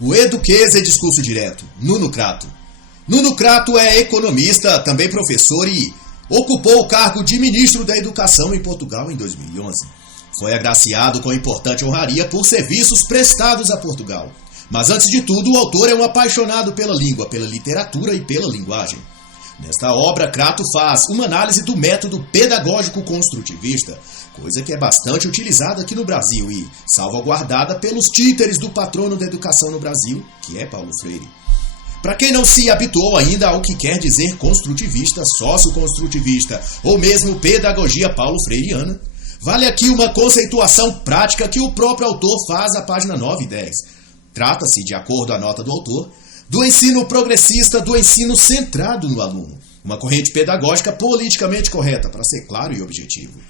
O Eduqueza e Discurso Direto, Nuno Crato. Nuno Crato é economista, também professor e ocupou o cargo de ministro da Educação em Portugal em 2011. Foi agraciado com importante honraria por serviços prestados a Portugal. Mas antes de tudo, o autor é um apaixonado pela língua, pela literatura e pela linguagem. Nesta obra, Crato faz uma análise do método pedagógico construtivista, coisa que é bastante utilizada aqui no Brasil e salvaguardada pelos títeres do patrono da educação no Brasil, que é Paulo Freire. Para quem não se habituou ainda ao que quer dizer construtivista, socioconstrutivista ou mesmo pedagogia paulo-freiriana, vale aqui uma conceituação prática que o próprio autor faz à página 9 e 10. Trata-se, de acordo à nota do autor, do ensino progressista, do ensino centrado no aluno, uma corrente pedagógica politicamente correta, para ser claro e objetivo.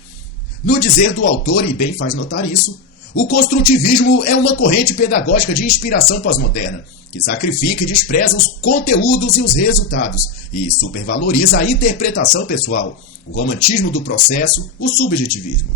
No dizer do autor, e bem faz notar isso, o construtivismo é uma corrente pedagógica de inspiração pós-moderna, que sacrifica e despreza os conteúdos e os resultados, e supervaloriza a interpretação pessoal, o romantismo do processo, o subjetivismo.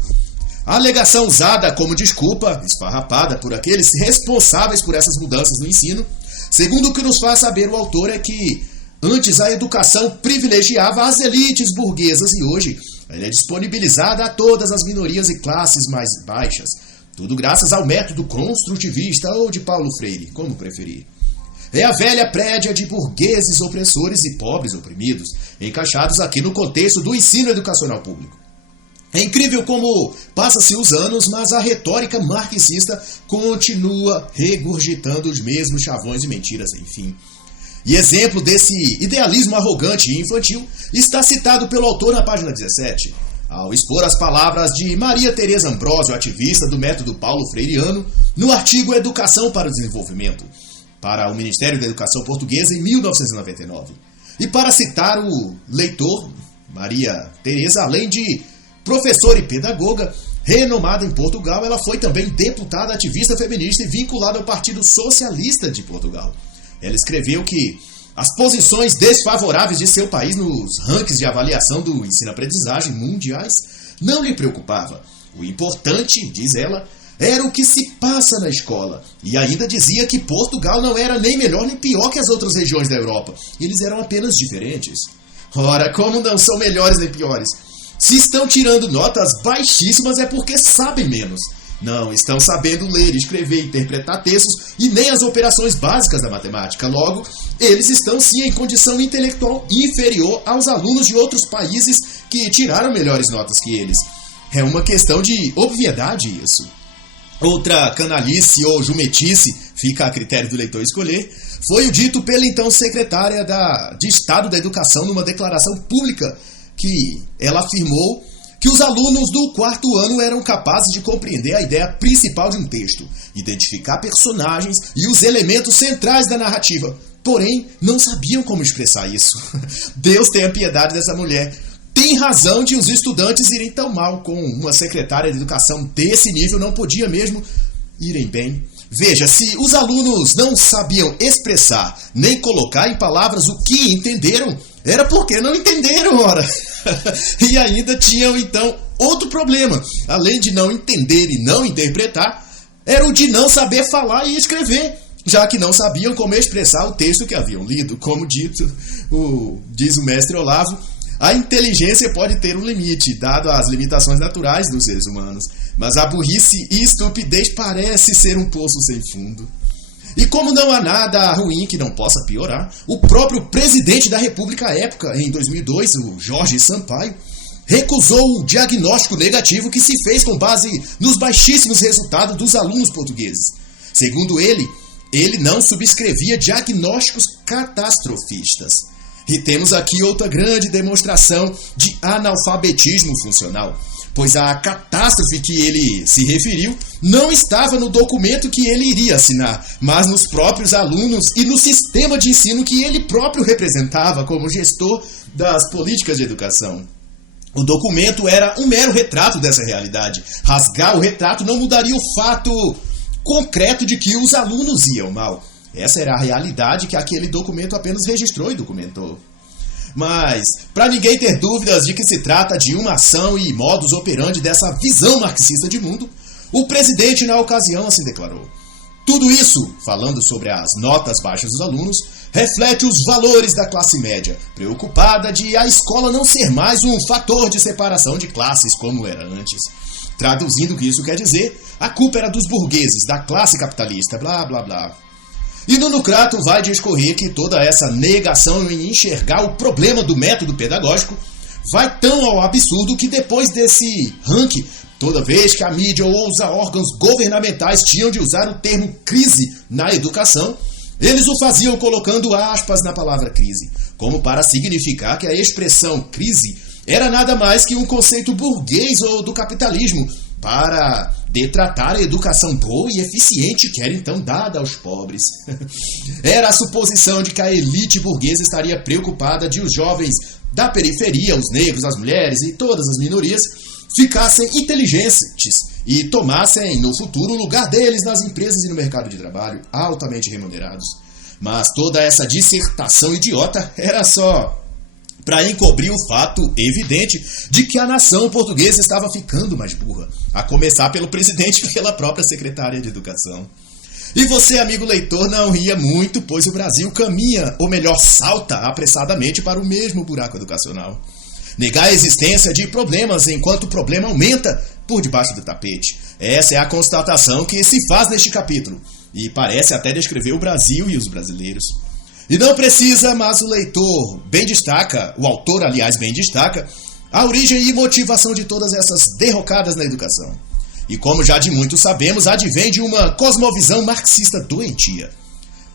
A alegação usada como desculpa, esfarrapada por aqueles responsáveis por essas mudanças no ensino, segundo o que nos faz saber o autor, é que antes a educação privilegiava as elites burguesas e hoje ela é disponibilizada a todas as minorias e classes mais baixas, tudo graças ao método construtivista ou de Paulo Freire, como preferir. É a velha prédia de burgueses opressores e pobres oprimidos, encaixados aqui no contexto do ensino educacional público. É incrível como passa-se os anos, mas a retórica marxista continua regurgitando os mesmos chavões e mentiras sem fim. E exemplo desse idealismo arrogante e infantil está citado pelo autor na página 17, ao expor as palavras de Maria Tereza Ambrósio, ativista do método Paulo Freiriano, no artigo Educação para o Desenvolvimento, para o Ministério da Educação Portuguesa em 1999. E para citar o leitor, Maria Tereza, além de professora e pedagoga, renomada em Portugal, ela foi também deputada ativista feminista e vinculada ao Partido Socialista de Portugal. Ela escreveu que as posições desfavoráveis de seu país nos rankings de avaliação do ensino-aprendizagem mundiais não lhe preocupava. O importante, diz ela, era o que se passa na escola. E ainda dizia que Portugal não era nem melhor nem pior que as outras regiões da Europa. Eles eram apenas diferentes. Ora, como não são melhores nem piores? Se estão tirando notas baixíssimas é porque sabem menos. Não estão sabendo ler, escrever, interpretar textos e nem as operações básicas da matemática. Logo, eles estão sim em condição intelectual inferior aos alunos de outros países que tiraram melhores notas que eles. É uma questão de obviedade isso. Outra canalice ou jumetice, fica a critério do leitor escolher, foi o dito pela então secretária de Estado da Educação numa declaração pública que ela afirmou que os alunos do quarto ano eram capazes de compreender a ideia principal de um texto, identificar personagens e os elementos centrais da narrativa, porém não sabiam como expressar isso. Deus tenha piedade dessa mulher. Tem razão de os estudantes irem tão mal com uma secretária de educação desse nível, não podia mesmo irem bem. Veja, se os alunos não sabiam expressar nem colocar em palavras o que entenderam, era porque não entenderam, ora. E ainda tinham, então, outro problema. Além de não entender e não interpretar, era o de não saber falar e escrever, já que não sabiam como expressar o texto que haviam lido. Como diz o mestre Olavo, a inteligência pode ter um limite, dado as limitações naturais dos seres humanos, mas a burrice e estupidez parece ser um poço sem fundo. E como não há nada ruim que não possa piorar, o próprio presidente da República à época, em 2002, o Jorge Sampaio, recusou o diagnóstico negativo que se fez com base nos baixíssimos resultados dos alunos portugueses. Segundo ele não subscrevia diagnósticos catastrofistas. E temos aqui outra grande demonstração de analfabetismo funcional, pois a catástrofe que ele se referiu não estava no documento que ele iria assinar, mas nos próprios alunos e no sistema de ensino que ele próprio representava como gestor das políticas de educação. O documento era um mero retrato dessa realidade. Rasgar o retrato não mudaria o fato concreto de que os alunos iam mal. Essa era a realidade que aquele documento apenas registrou e documentou. Mas, para ninguém ter dúvidas de que se trata de uma ação e modus operandi dessa visão marxista de mundo, o presidente, na ocasião, assim declarou: Tudo isso, falando sobre as notas baixas dos alunos, reflete os valores da classe média, preocupada de a escola não ser mais um fator de separação de classes como era antes. Traduzindo o que isso quer dizer, a culpa era dos burgueses, da classe capitalista, blá blá blá. E Nuno Crato vai discorrer que toda essa negação em enxergar o problema do método pedagógico vai tão ao absurdo que depois desse ranking, toda vez que a mídia ou os órgãos governamentais tinham de usar o termo crise na educação, eles o faziam colocando aspas na palavra crise, como para significar que a expressão crise era nada mais que um conceito burguês ou do capitalismo para detratar a educação boa e eficiente que era então dada aos pobres. Era a suposição de que a elite burguesa estaria preocupada de os jovens da periferia, os negros, as mulheres e todas as minorias, ficassem inteligentes e tomassem no futuro o lugar deles nas empresas e no mercado de trabalho, altamente remunerados. Mas toda essa dissertação idiota era só para encobrir o fato evidente de que a nação portuguesa estava ficando mais burra, a começar pelo presidente e pela própria secretária de Educação. E você, amigo leitor, não ria muito, pois o Brasil caminha, ou melhor, salta apressadamente para o mesmo buraco educacional. Negar a existência de problemas enquanto o problema aumenta por debaixo do tapete. Essa é a constatação que se faz neste capítulo, e parece até descrever o Brasil e os brasileiros. E não precisa, mas o leitor bem destaca, o autor, aliás, bem destaca, a origem e motivação de todas essas derrocadas na educação. E como já de muito sabemos, advém de uma cosmovisão marxista doentia.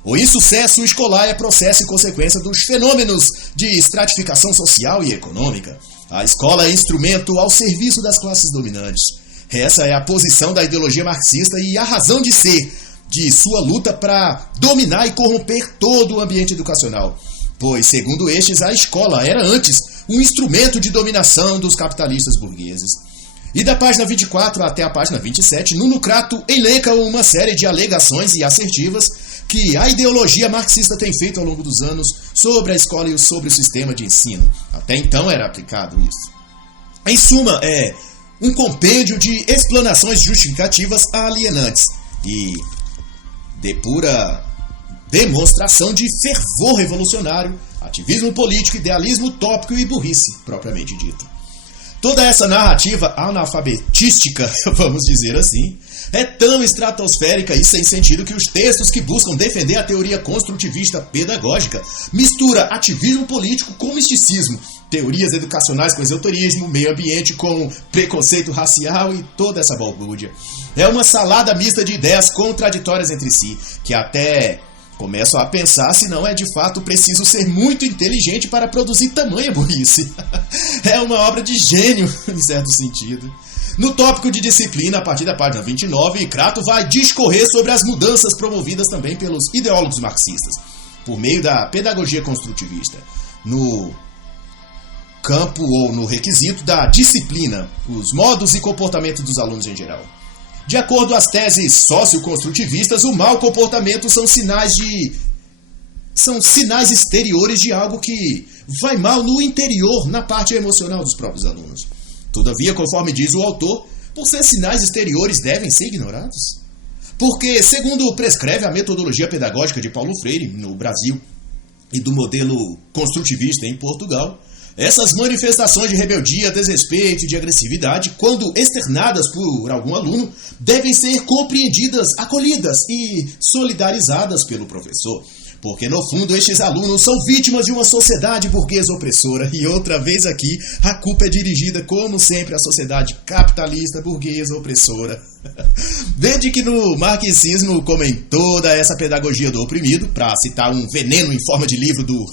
O insucesso escolar é processo e consequência dos fenômenos de estratificação social e econômica. A escola é instrumento ao serviço das classes dominantes. Essa é a posição da ideologia marxista e a razão de ser de sua luta para dominar e corromper todo o ambiente educacional. Pois, segundo estes, a escola era antes um instrumento de dominação dos capitalistas burgueses. E da página 24 até a página 27, Nuno Crato elenca uma série de alegações e assertivas que a ideologia marxista tem feito ao longo dos anos sobre a escola e sobre o sistema de ensino. Até então era aplicado isso. Em suma, é um compêndio de explanações justificativas alienantes e de pura demonstração de fervor revolucionário, ativismo político, idealismo utópico e burrice, propriamente dito. Toda essa narrativa analfabetística, vamos dizer assim, é tão estratosférica e sem sentido que os textos que buscam defender a teoria construtivista pedagógica mistura ativismo político com misticismo, teorias educacionais com esoterismo, meio ambiente com preconceito racial e toda essa balbúrdia. É uma salada mista de ideias contraditórias entre si, que até começam a pensar se não é de fato preciso ser muito inteligente para produzir tamanha burrice. É uma obra de gênio, em certo sentido. No tópico de disciplina, a partir da página 29, Crato vai discorrer sobre as mudanças promovidas também pelos ideólogos marxistas, por meio da pedagogia construtivista, no campo ou no requisito da disciplina, os modos e comportamento dos alunos em geral. De acordo às teses socioconstrutivistas, o mau comportamento são sinais exteriores de algo que vai mal no interior, na parte emocional dos próprios alunos. Todavia, conforme diz o autor, por ser sinais exteriores devem ser ignorados. Porque, segundo prescreve a metodologia pedagógica de Paulo Freire no Brasil e do modelo construtivista em Portugal, essas manifestações de rebeldia, desrespeito e de agressividade, quando externadas por algum aluno, devem ser compreendidas, acolhidas e solidarizadas pelo professor. Porque, no fundo, estes alunos são vítimas de uma sociedade burguesa opressora. E outra vez aqui, a culpa é dirigida, como sempre, à sociedade capitalista burguesa opressora. Desde que no marxismo, como em toda essa pedagogia do oprimido, para citar um veneno em forma de livro do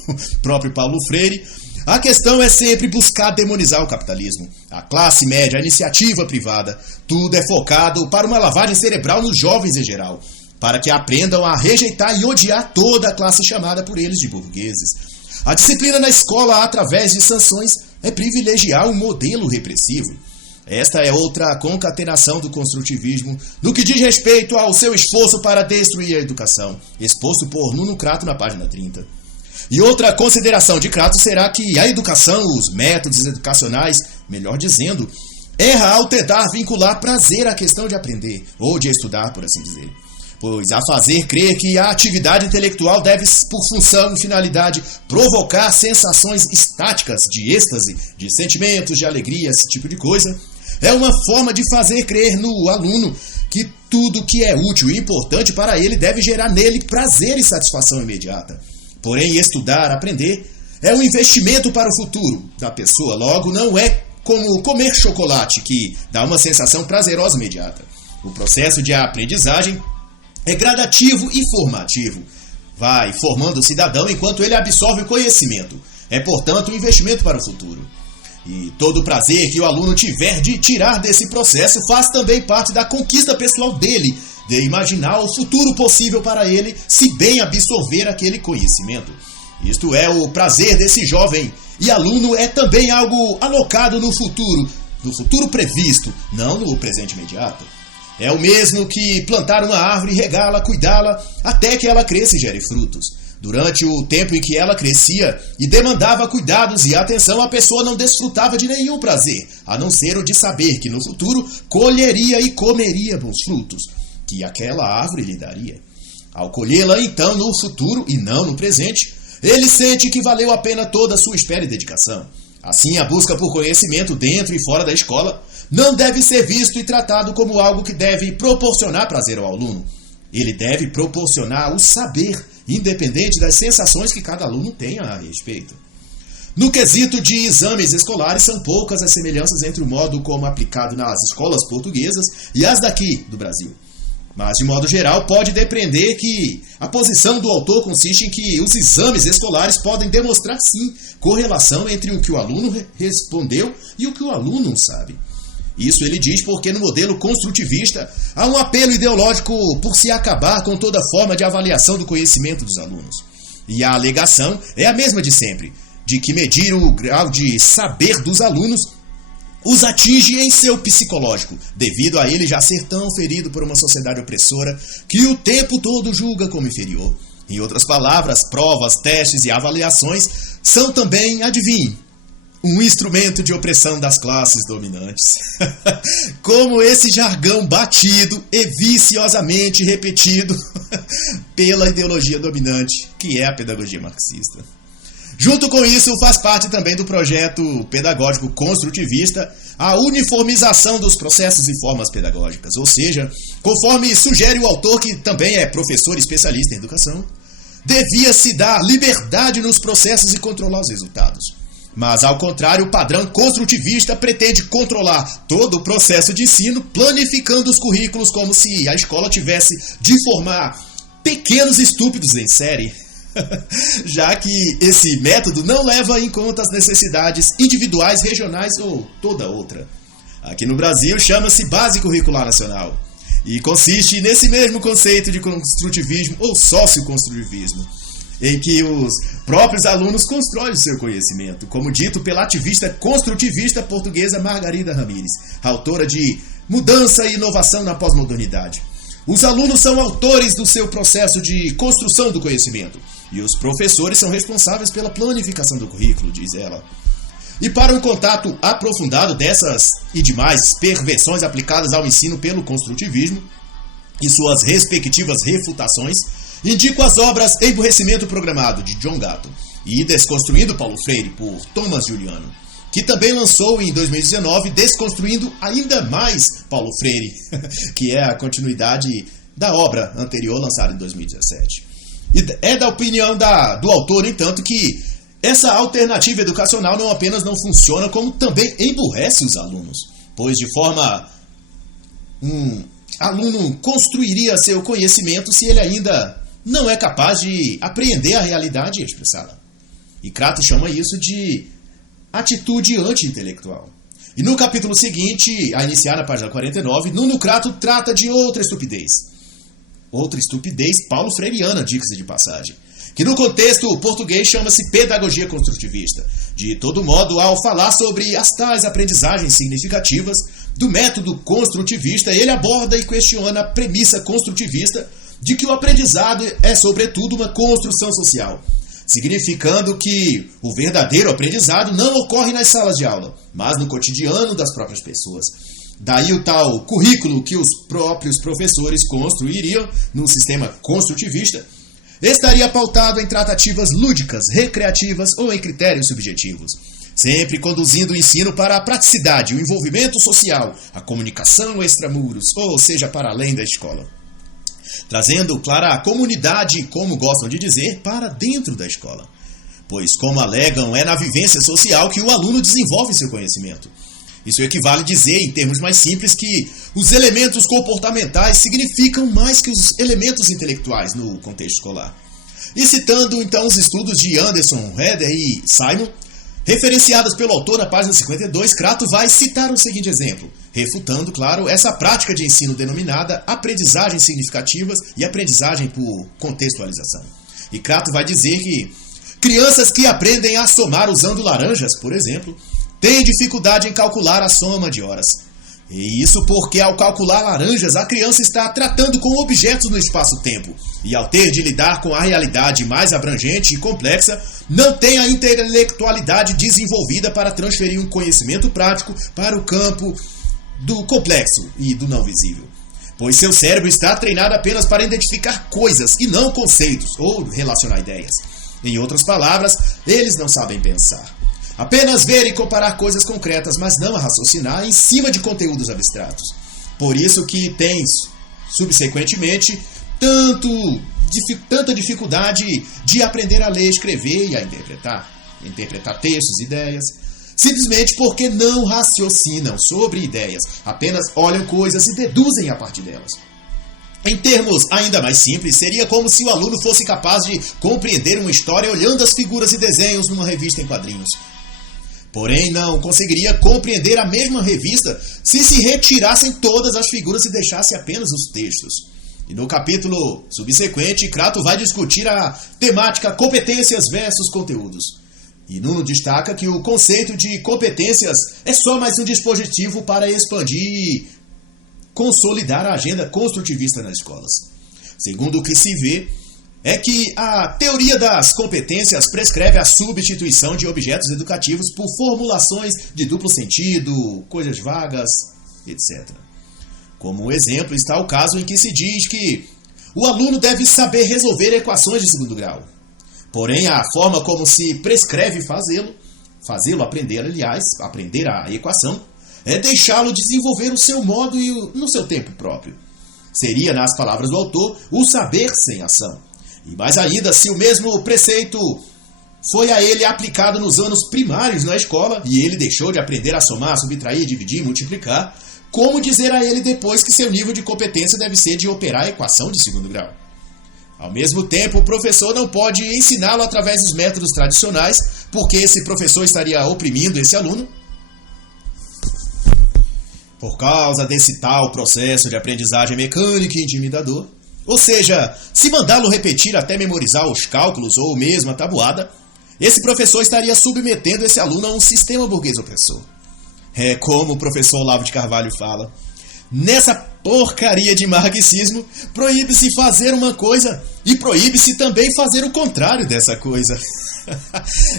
próprio Paulo Freire, a questão é sempre buscar demonizar o capitalismo, a classe média, a iniciativa privada. Tudo é focado para uma lavagem cerebral nos jovens em geral, para que aprendam a rejeitar e odiar toda a classe chamada por eles de burgueses. A disciplina na escola, através de sanções, é privilegiar um modelo repressivo. Esta é outra concatenação do construtivismo no que diz respeito ao seu esforço para destruir a educação, exposto por Nuno Crato na página 30. E outra consideração de Crato será que a educação, os métodos educacionais, melhor dizendo, erra ao tentar vincular prazer à questão de aprender, ou de estudar, por assim dizer. pois a fazer crer que a atividade intelectual deve, por função e finalidade, provocar sensações estáticas de êxtase, de sentimentos, de alegria, esse tipo de coisa, é uma forma de fazer crer no aluno que tudo que é útil e importante para ele deve gerar nele prazer e satisfação imediata. Porém, estudar, aprender, é um investimento para o futuro da pessoa, logo não é como comer chocolate, que dá uma sensação prazerosa imediata. O processo de aprendizagem é gradativo e formativo. Vai formando o cidadão enquanto ele absorve o conhecimento. É, portanto, um investimento para o futuro. E todo o prazer que o aluno tiver de tirar desse processo faz também parte da conquista pessoal dele, de imaginar o futuro possível para ele, se bem absorver aquele conhecimento. Isto é, o prazer desse jovem e aluno é também algo alocado no futuro previsto, não no presente imediato. É o mesmo que plantar uma árvore, regá-la, cuidá-la, até que ela cresça e gere frutos. Durante o tempo em que ela crescia e demandava cuidados e atenção, a pessoa não desfrutava de nenhum prazer, a não ser o de saber que no futuro colheria e comeria bons frutos, que aquela árvore lhe daria. Ao colhê-la, então, no futuro e não no presente, ele sente que valeu a pena toda a sua espera e dedicação. Assim, a busca por conhecimento dentro e fora da escola não deve ser visto e tratado como algo que deve proporcionar prazer ao aluno. Ele deve proporcionar o saber, independente das sensações que cada aluno tenha a respeito. No quesito de exames escolares, são poucas as semelhanças entre o modo como aplicado nas escolas portuguesas e as daqui do Brasil. Mas, de modo geral, pode depender que a posição do autor consiste em que os exames escolares podem demonstrar, sim, correlação entre o que o aluno respondeu e o que o aluno sabe. Isso ele diz porque no modelo construtivista há um apelo ideológico por se acabar com toda forma de avaliação do conhecimento dos alunos. E a alegação é a mesma de sempre, de que medir o grau de saber dos alunos os atinge em seu psicológico, devido a ele já ser tão ferido por uma sociedade opressora que o tempo todo julga como inferior. Em outras palavras, provas, testes e avaliações são também, adivinhe, um instrumento de opressão das classes dominantes. Como esse jargão batido e viciosamente repetido pela ideologia dominante, que é a pedagogia marxista. Junto com isso, faz parte também do projeto pedagógico construtivista a uniformização dos processos e formas pedagógicas, ou seja, conforme sugere o autor, que também é professor e especialista em educação, devia-se dar liberdade nos processos e controlar os resultados. Mas, ao contrário, o padrão construtivista pretende controlar todo o processo de ensino, planificando os currículos como se a escola tivesse de formar pequenos estúpidos em série, já que esse método não leva em conta as necessidades individuais, regionais ou toda outra. Aqui no Brasil chama-se Base Curricular Nacional e consiste nesse mesmo conceito de construtivismo ou socioconstrutivismo, em que os próprios alunos constroem o seu conhecimento, como dito pela ativista construtivista portuguesa Margarida Ramírez, autora de Mudança e Inovação na Pós-Modernidade. Os alunos são autores do seu processo de construção do conhecimento, e os professores são responsáveis pela planificação do currículo, diz ela. E para um contato aprofundado dessas e demais perversões aplicadas ao ensino pelo construtivismo e suas respectivas refutações, indico as obras Emburrecimento Programado, de John Gatto, e Desconstruindo Paulo Freire, por Thomas Juliano, que também lançou em 2019 Desconstruindo ainda mais Paulo Freire, que é a continuidade da obra anterior lançada em 2017. E é da opinião do autor, entanto, que essa alternativa educacional não apenas não funciona, como também emburrece os alunos, pois de forma aluno construiria seu conhecimento se ele ainda não é capaz de apreender a realidade e expressá-la. E Crato chama isso de atitude anti-intelectual. E no capítulo seguinte, a iniciar na página 49, Nuno Crato trata de outra estupidez. Outra estupidez paulo-freiriana, diga-se de passagem, que no contexto português chama-se pedagogia construtivista. De todo modo, ao falar sobre as tais aprendizagens significativas do método construtivista, ele aborda e questiona a premissa construtivista de que o aprendizado é, sobretudo, uma construção social, significando que o verdadeiro aprendizado não ocorre nas salas de aula, mas no cotidiano das próprias pessoas. Daí o tal currículo que os próprios professores construiriam no sistema construtivista estaria pautado em tratativas lúdicas, recreativas ou em critérios subjetivos, sempre conduzindo o ensino para a praticidade, o envolvimento social, a comunicação extramuros, ou seja, para além da escola. Trazendo, claro, a comunidade, como gostam de dizer, para dentro da escola. Pois, como alegam, é na vivência social que o aluno desenvolve seu conhecimento. Isso equivale a dizer, em termos mais simples, que os elementos comportamentais significam mais que os elementos intelectuais no contexto escolar. E citando, então, os estudos de Anderson, Heder e Simon, referenciadas pelo autor na página 52, Crato vai citar o seguinte exemplo, refutando, claro, essa prática de ensino denominada aprendizagens significativas e aprendizagem por contextualização. E Crato vai dizer que crianças que aprendem a somar usando laranjas, por exemplo, têm dificuldade em calcular a soma de horas. E isso porque, ao calcular laranjas, a criança está tratando com objetos no espaço-tempo. E ao ter de lidar com a realidade mais abrangente e complexa, não tem a intelectualidade desenvolvida para transferir um conhecimento prático para o campo do complexo e do não visível. Pois seu cérebro está treinado apenas para identificar coisas e não conceitos ou relacionar ideias. Em outras palavras, eles não sabem pensar. Apenas ver e comparar coisas concretas, mas não a raciocinar em cima de conteúdos abstratos. Por isso que tem, subsequentemente, tanta dificuldade de aprender a ler, escrever e a interpretar textos, ideias, simplesmente porque não raciocinam sobre ideias, apenas olham coisas e deduzem a partir delas. Em termos ainda mais simples, seria como se o aluno fosse capaz de compreender uma história olhando as figuras e desenhos numa revista em quadrinhos. Porém, não conseguiria compreender a mesma revista se retirassem todas as figuras e deixasse apenas os textos. E no capítulo subsequente, Crato vai discutir a temática competências versus conteúdos. E Nuno destaca que o conceito de competências é só mais um dispositivo para expandir e consolidar a agenda construtivista nas escolas. Segundo o que se vê, é que a teoria das competências prescreve a substituição de objetos educativos por formulações de duplo sentido, coisas vagas, etc. Como exemplo está o caso em que se diz que o aluno deve saber resolver equações de segundo grau. Porém, a forma como se prescreve fazê-lo aprender a equação, é deixá-lo desenvolver o seu modo e no seu tempo próprio. Seria, nas palavras do autor, o saber sem ação. E mais ainda, se o mesmo preceito foi a ele aplicado nos anos primários na escola e ele deixou de aprender a somar, subtrair, dividir, multiplicar, como dizer a ele depois que seu nível de competência deve ser de operar a equação de segundo grau? Ao mesmo tempo, o professor não pode ensiná-lo através dos métodos tradicionais, porque esse professor estaria oprimindo esse aluno. Por causa desse tal processo de aprendizagem mecânica e intimidador. Ou seja, se mandá-lo repetir até memorizar os cálculos ou mesmo a tabuada, esse professor estaria submetendo esse aluno a um sistema burguês opressor. É como o professor Olavo de Carvalho fala, nessa porcaria de marxismo, proíbe-se fazer uma coisa e proíbe-se também fazer o contrário dessa coisa.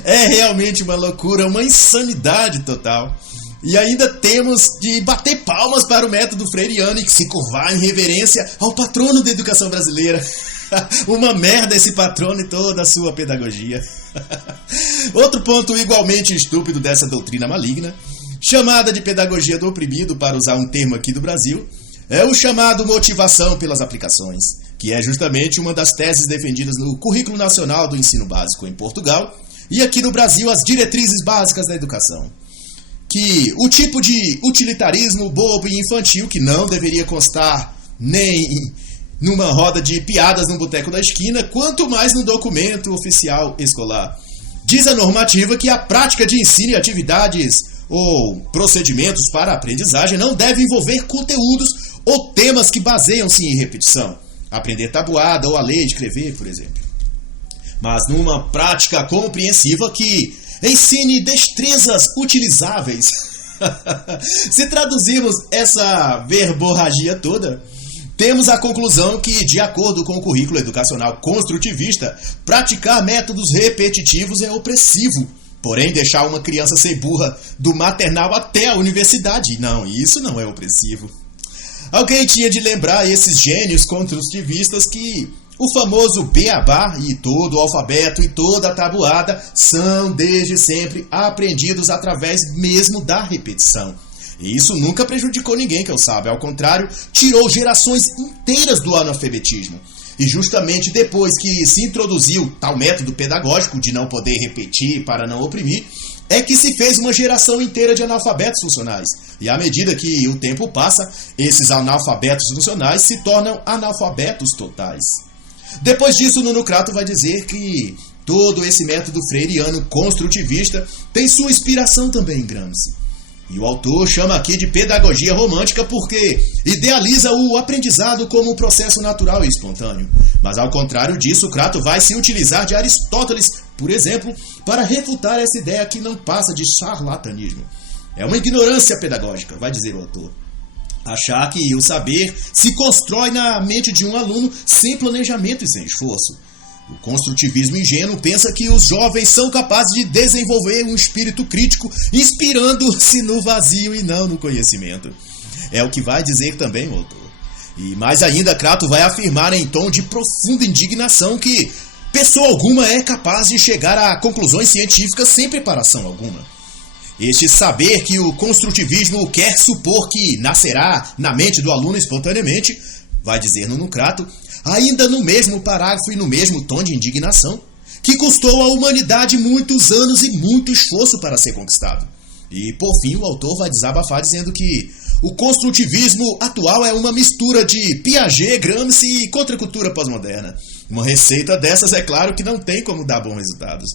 É realmente uma loucura, uma insanidade total. E ainda temos de bater palmas para o método freiriano e se curvar em reverência ao patrono da educação brasileira. Uma merda esse patrono e toda a sua pedagogia. Outro ponto igualmente estúpido dessa doutrina maligna, chamada de pedagogia do oprimido, para usar um termo aqui do Brasil, é o chamado motivação pelas aplicações, que é justamente uma das teses defendidas no Currículo Nacional do Ensino Básico em Portugal e aqui no Brasil as diretrizes básicas da educação. Que o tipo de utilitarismo bobo e infantil, que não deveria constar nem numa roda de piadas no boteco da esquina, quanto mais no documento oficial escolar. Diz a normativa que a prática de ensino e atividades ou procedimentos para a aprendizagem não deve envolver conteúdos ou temas que baseiam-se em repetição. Aprender tabuada ou a ler e escrever, por exemplo. Mas numa prática compreensiva que ensine destrezas utilizáveis. Se traduzirmos essa verborragia toda, temos a conclusão que, de acordo com o currículo educacional construtivista, praticar métodos repetitivos é opressivo, Porém, deixar uma criança ser burra do maternal até a universidade, não, isso não é opressivo. Alguém tinha de lembrar esses gênios construtivistas que o famoso beabá e todo o alfabeto e toda a tabuada são desde sempre aprendidos através mesmo da repetição. E isso nunca prejudicou ninguém, que eu saiba, ao contrário, tirou gerações inteiras do analfabetismo. E justamente depois que se introduziu tal método pedagógico de não poder repetir para não oprimir, é que se fez uma geração inteira de analfabetos funcionais. E à medida que o tempo passa, esses analfabetos funcionais se tornam analfabetos totais. Depois disso, Nuno Crato vai dizer que todo esse método freiriano construtivista tem sua inspiração também em Gramsci. E o autor chama aqui de pedagogia romântica porque idealiza o aprendizado como um processo natural e espontâneo. Mas ao contrário disso, Crato vai se utilizar de Aristóteles, por exemplo, para refutar essa ideia que não passa de charlatanismo. É uma ignorância pedagógica, vai dizer o autor. Achar que o saber se constrói na mente de um aluno sem planejamento e sem esforço. O construtivismo ingênuo pensa que os jovens são capazes de desenvolver um espírito crítico, inspirando-se no vazio e não no conhecimento. É o que vai dizer também o autor. E mais ainda, Crato vai afirmar em tom de profunda indignação que pessoa alguma é capaz de chegar a conclusões científicas sem preparação alguma. Este saber que o construtivismo quer supor que nascerá na mente do aluno espontaneamente, vai dizer Nuno Crato, ainda no mesmo parágrafo e no mesmo tom de indignação, que custou à humanidade muitos anos e muito esforço para ser conquistado. E, por fim, o autor vai desabafar dizendo que o construtivismo atual é uma mistura de Piaget, Gramsci e contracultura pós-moderna. Uma receita dessas, é claro, que não tem como dar bons resultados.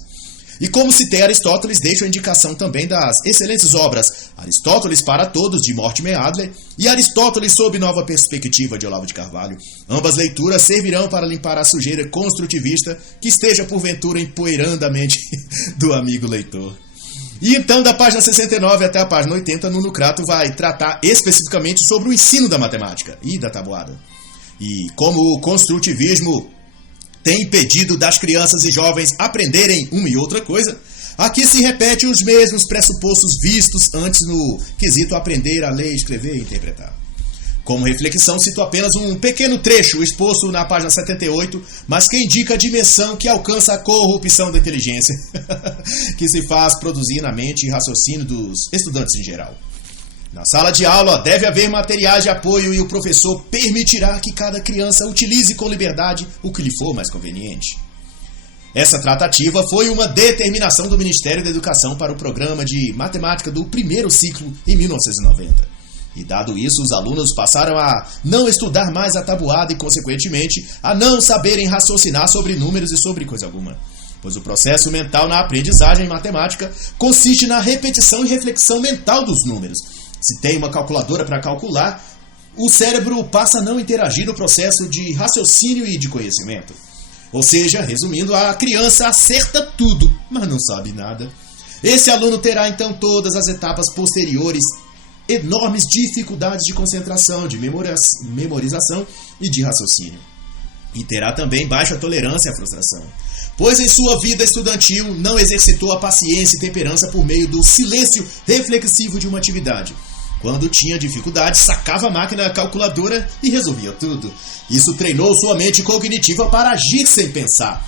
E como citei Aristóteles, deixo a indicação também das excelentes obras Aristóteles para Todos, de Mortimer Adler, e Aristóteles sob Nova Perspectiva, de Olavo de Carvalho. Ambas leituras servirão para limpar a sujeira construtivista que esteja porventura empoeirando a mente do amigo leitor. E então, da página 69 até a página 80, Nuno Crato vai tratar especificamente sobre o ensino da matemática e da tabuada. E como o construtivismo tem impedido das crianças e jovens aprenderem uma e outra coisa, aqui se repete os mesmos pressupostos vistos antes no quesito aprender a ler, escrever e interpretar. Como reflexão, cito apenas um pequeno trecho exposto na página 78, mas que indica a dimensão que alcança a corrupção da inteligência, que se faz produzir na mente e raciocínio dos estudantes em geral. Na sala de aula deve haver materiais de apoio e o professor permitirá que cada criança utilize com liberdade o que lhe for mais conveniente. Essa tratativa foi uma determinação do Ministério da Educação para o programa de matemática do primeiro ciclo em 1990. E dado isso, os alunos passaram a não estudar mais a tabuada e, consequentemente, a não saberem raciocinar sobre números e sobre coisa alguma. Pois o processo mental na aprendizagem matemática consiste na repetição e reflexão mental dos números. Se tem uma calculadora para calcular, o cérebro passa a não interagir no processo de raciocínio e de conhecimento. Ou seja, resumindo, a criança acerta tudo, mas não sabe nada. Esse aluno terá então todas as etapas posteriores, enormes dificuldades de concentração, de memorização e de raciocínio. E terá também baixa tolerância à frustração, pois em sua vida estudantil não exercitou a paciência e temperança por meio do silêncio reflexivo de uma atividade. Quando tinha dificuldade, sacava a máquina calculadora e resolvia tudo. Isso treinou sua mente cognitiva para agir sem pensar,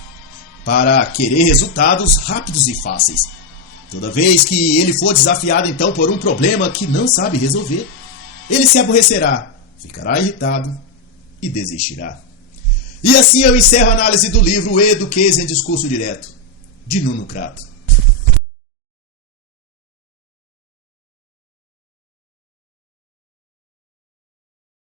para querer resultados rápidos e fáceis. Toda vez que ele for desafiado então por um problema que não sabe resolver, ele se aborrecerá, ficará irritado e desistirá. E assim eu encerro a análise do livro Eduqueis em Discurso Direto, de Nuno Crato.